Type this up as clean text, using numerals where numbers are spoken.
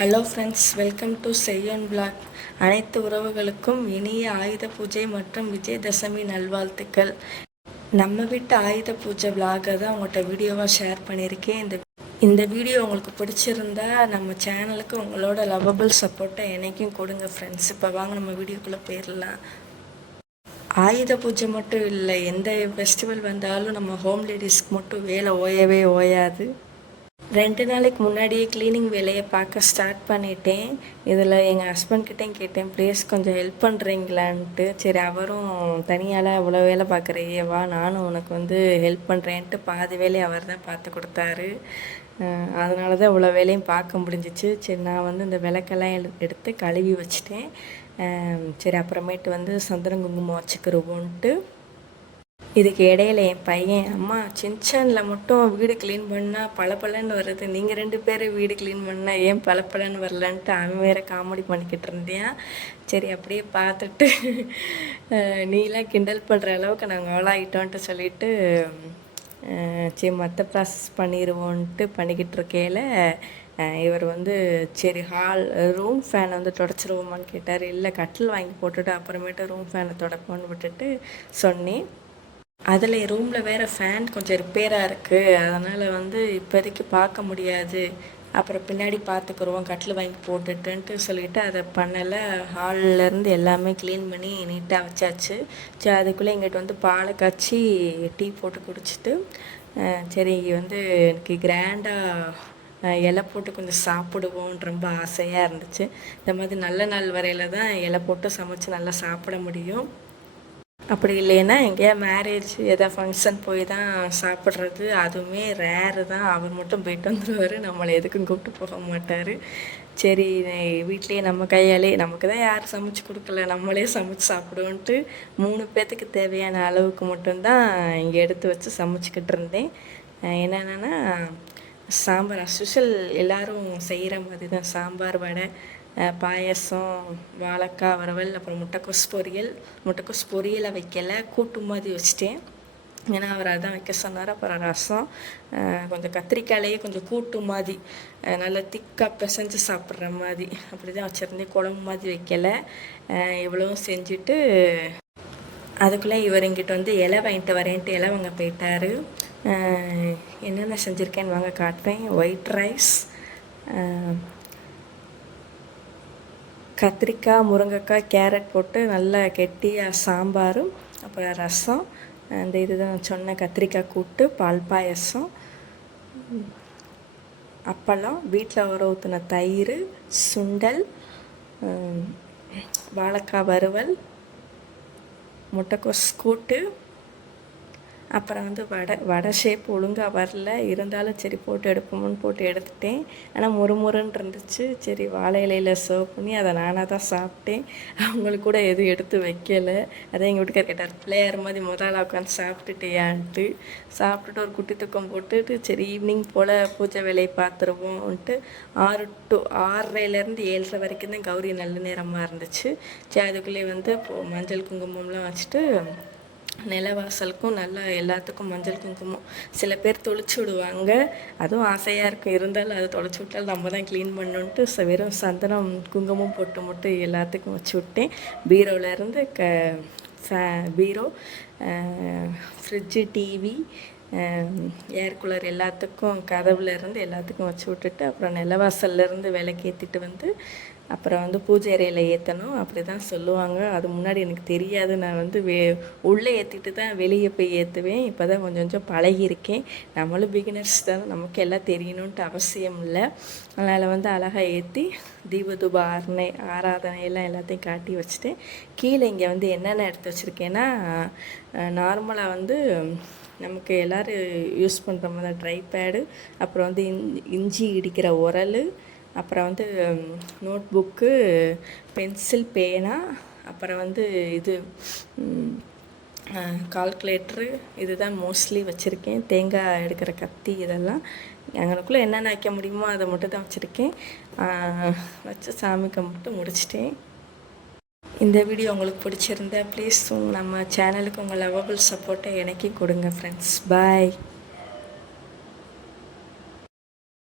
Hello friends, welcome to Seyyan blog. அனைத்து உறவுகளுக்கும் இனிய ஆயுத பூஜை மற்றும் விஜயதசமி நல்வாழ்த்துக்கள். நம்ம வீட்டு ஆயுத பூஜை விலாகை தான் உங்கள்கிட்ட வீடியோவாக ஷேர் பண்ணியிருக்கேன். இந்த வீடியோ உங்களுக்கு பிடிச்சிருந்தா நம்ம சேனலுக்கு உங்களோட லவ்வபிள் சப்போர்ட்டை என்னைக்கும் கொடுங்க ஃப்ரெண்ட்ஸ். இப்போ வாங்க நம்ம வீடியோக்குள்ளே போயிடலாம். ஆயுத பூஜை மட்டும் இல்லை, எந்த ஃபெஸ்டிவல் வந்தாலும் நம்ம ஹோம் லேடிஸ்க்கு மட்டும் வேலை ஓயவே ஓயாது. 2 நாளைக்கு முன்னாடியே க்ளீனிங் வேலையை பார்க்க ஸ்டார்ட் பண்ணிட்டேன். இதில் எங்கள் ஹஸ்பண்ட்கிட்டையும் கேட்டேன், ப்ளீஸ் கொஞ்சம் ஹெல்ப் பண்ணுறீங்களான்ட்டு. சரி, அவரும் தனியால் அவ்வளோ வேலை பார்க்குறையே, வா நானும் உனக்கு ஹெல்ப் பண்ணுறேன்ட்டு பாதி வேலையை அவர் தான் பார்த்து கொடுத்தாரு. அதனால தான் இவ்வளோ வேலையும் பார்க்க முடிஞ்சிச்சு. சரி, நான் இந்த விளக்கெல்லாம் எடுத்து கழுவி வச்சுட்டேன். சரி, அப்புறமேட்டு சந்தனம் குங்குமம் வச்சுக்கிறோன்ட்டு இதுக்கு இடையில என் பையன், அம்மா சின்சானில் மட்டும் வீடு க்ளீன் பண்ணால் பளபளன்னு வருது, நீங்கள் 2 பேரும் வீடு க்ளீன் பண்ணால் ஏன் பளபளன்னு வரலன்ட்டு அவன் வேறு காமெடி பண்ணிக்கிட்டு இருந்தேன். சரி, அப்படியே பார்த்துட்டு நீலாம் கிண்டல் பண்ணுற அளவுக்கு நாங்கள் ஆளாகிட்டோன்ட்டு சொல்லிவிட்டு சரி மற்ற ப்ராசஸ் பண்ணிடுவோன்ட்டு பண்ணிக்கிட்டு இருக்கையில் இவர் சரி ரூம் ஃபேனை தொடச்சிருவோமான்னு கேட்டார். இல்லை, கட்டில் வாங்கி போட்டுட்டு அப்புறமேட்டு ரூம் ஃபேனை தொடப்போன்னு விட்டுட்டு சொன்னேன். அதில் ரூமில் வேறு ஃபேன் கொஞ்சம் ரிப்பேராக இருக்குது, அதனால் இப்போதைக்கு பார்க்க முடியாது, அப்புறம் பின்னாடி பார்த்துக்குருவோம் கட்டில் வாங்கி போட்டுட்டுன்ட்டு சொல்லிவிட்டு அதை பண்ணலை. ஹால்லேருந்து எல்லாமே க்ளீன் பண்ணி நீட்டாக வச்சாச்சு. சரி, அதுக்குள்ளே இங்கிட்ட பாலை காய்ச்சி டீ போட்டு குடிச்சிட்டு சரி எனக்கு கிராண்டாக இலை போட்டு கொஞ்சம் சாப்பிடுவோன்னு ரொம்ப ஆசையாக இருந்துச்சு. இந்த மாதிரி நல்ல நாள் வரையில் தான் இலை போட்டு சமைச்சு நல்லா சாப்பிட முடியும். அப்படி இல்லைன்னா எங்கேயா மேரேஜ் எதாவது ஃபங்க்ஷன் போய் தான் சாப்பிட்றது, அதுவுமே ரேரு தான். அவர் மட்டும் போயிட்டு வந்துடுவார், நம்மளை எதுக்கும் கூப்பிட்டு போக மாட்டார். சரி, வீட்லேயே நம்ம கையாலே, நமக்கு தான் யாரும் சமைச்சு கொடுக்கல, நம்மளே சமைச்சு சாப்பிடுவோன்ட்டு 3 பேர்த்துக்கு தேவையான அளவுக்கு மட்டும்தான் இங்கே எடுத்து வச்சு சமைச்சிக்கிட்டு இருந்தேன். என்னென்னா சாம்பார் அஸ்யூஷுவல் எல்லோரும் செய்கிற மாதிரி தான், சாம்பார், வடை, பாயசம், வாழைக்காய் வறுவல், அப்புறம் முட்டைக்கோஸ் பொரியலை வைக்கலை, கூட்டு மாதிரி வச்சிட்டேன். ஏன்னா அவர் அதான் வைக்க சொன்னார். அப்புறம் ரசம், கொஞ்சம் கத்திரிக்காயிலேயே கொஞ்சம் கூட்டு மாதிரி நல்லா திக்காக பிசைஞ்சு சாப்பிட்ற மாதிரி அப்படி தான் வச்சுருந்தேன். குழம்பு மாதிரி வைக்கலை. இவ்வளவும் செஞ்சுட்டு அதுக்குள்ளே இவர் இங்கிட்ட இலை வாங்கிட்டு வரேன்ட்டு இலை வாங்க போயிட்டார். என்னென்ன செஞ்சுருக்கேன்னு வாங்க காட்டுறேன். ஒயிட் ரைஸ், கத்திரிக்காய், முருங்கைக்காய், கேரட் போட்டு நல்லா கெட்டியாக சாம்பாரும், அப்புறம் ரசம், அந்த இதுதான் சொன்ன கத்திரிக்காய் கூட்டு, பால் பாயசம், அப்பளம், வீட்டில் ஊற ஊற்றின தயிர், சுண்டல், வாழைக்காய் வறுவல், முட்டைக்கோஸ் கூட்டு, அப்புறம் வடை ஷேப் ஒழுங்காக வரல, இருந்தாலும் சரி போட்டு எடுப்போம்னு போட்டு எடுத்துட்டேன். ஆனால் முறுமுறுன்னு இருந்துச்சு. சரி, வாழை இலையில் சர்வ் பண்ணி அதை நானாக தான் சாப்பிட்டேன். அவங்களுக்கு கூட எதுவும் எடுத்து வைக்கலை. அதை எங்கள் வீட்டுக்கார் கேட்டார், பிள்ளையார் மாதிரி முதல்ல உட்காந்து சாப்பிட்டுட்டேயான்ட்டு. சாப்பிட்டுட்டு ஒரு குட்டி தூக்கம் போட்டுட்டு சரி ஈவினிங் போல் பூஜை வேலையை பார்த்துருவோம்ன்ட்டு 6:30லேருந்து 7:30 வரைக்கும் தான் கௌரி நல்ல நேரமாக இருந்துச்சு. சரி, அதுக்குள்ளேயே மஞ்சள் குங்குமம்லாம் வச்சுட்டு நிலவாசலுக்கும் நல்லா எல்லாத்துக்கும் மஞ்சள் குங்குமம் சில பேர் தொளிச்சு விடுவாங்க, அதுவும் ஆசையாக இருக்கும். இருந்தாலும் அதை தொலைச்சி விட்டாலும் நம்ம தான் க்ளீன் பண்ணணுன்ட்டு வெறும் சந்தனம் குங்குமம் போட்டு மட்டும் எல்லாத்துக்கும் வச்சு விட்டேன். பீரோவிலேருந்து பீரோ, ஃப்ரிட்ஜு, டிவி, ஏர் கூலர் எல்லாத்துக்கும் கதவுலேருந்து எல்லாத்துக்கும் வச்சு விட்டுட்டு அப்புறம் நிலவாசல்லேருந்து விளக்கேற்றிட்டு அப்புறம் பூஜை அறையில் ஏற்றணும் அப்படி தான் சொல்லுவாங்க. அது முன்னாடி எனக்கு தெரியாது. நான் உள்ளே ஏற்றிட்டு தான் வெளியே போய் ஏற்றுவேன். இப்போ தான் கொஞ்சம் கொஞ்சம் பழகியிருக்கேன். நம்மளும் பிகினர்ஸ் தான், நமக்கு எல்லாம் தெரியணுன்ட்டு அவசியம் இல்லை. அதனால் அழகாக ஏற்றி தீபதூப ஆராதனையெல்லாம் எல்லாத்தையும் காட்டி வச்சுட்டேன். கீழே இங்கே என்னென்ன எடுத்து வச்சுருக்கேன்னா, நார்மலாக நமக்கு எல்லோரும் யூஸ் பண்ணுற மாதிரி ட்ரை பேடு, அப்புறம் இஞ்சி இடிக்கிற உரல், அப்புறம் நோட் புக்கு, பென்சில், பேனா, அப்புறம் இது கால்குலேட்ரு, இதுதான் மோஸ்ட்லி வச்சுருக்கேன். தேங்காய் எடுக்கிற கத்தி, இதெல்லாம் எங்களுக்குள்ளே என்னென்ன வைக்க முடியுமோ அதை மட்டும் தான் வச்சுருக்கேன். வச்சு சாமி கும்பிட்டு முடிச்சிட்டேன். இந்த வீடியோ உங்களுக்கு பிடிச்சிருந்தா ப்ளீஸ் நம்ம சேனலுக்கு உங்கள் லவ்வபிள் சப்போர்ட்டை எனக்கே கொடுங்க ஃப்ரெண்ட்ஸ். பாய்.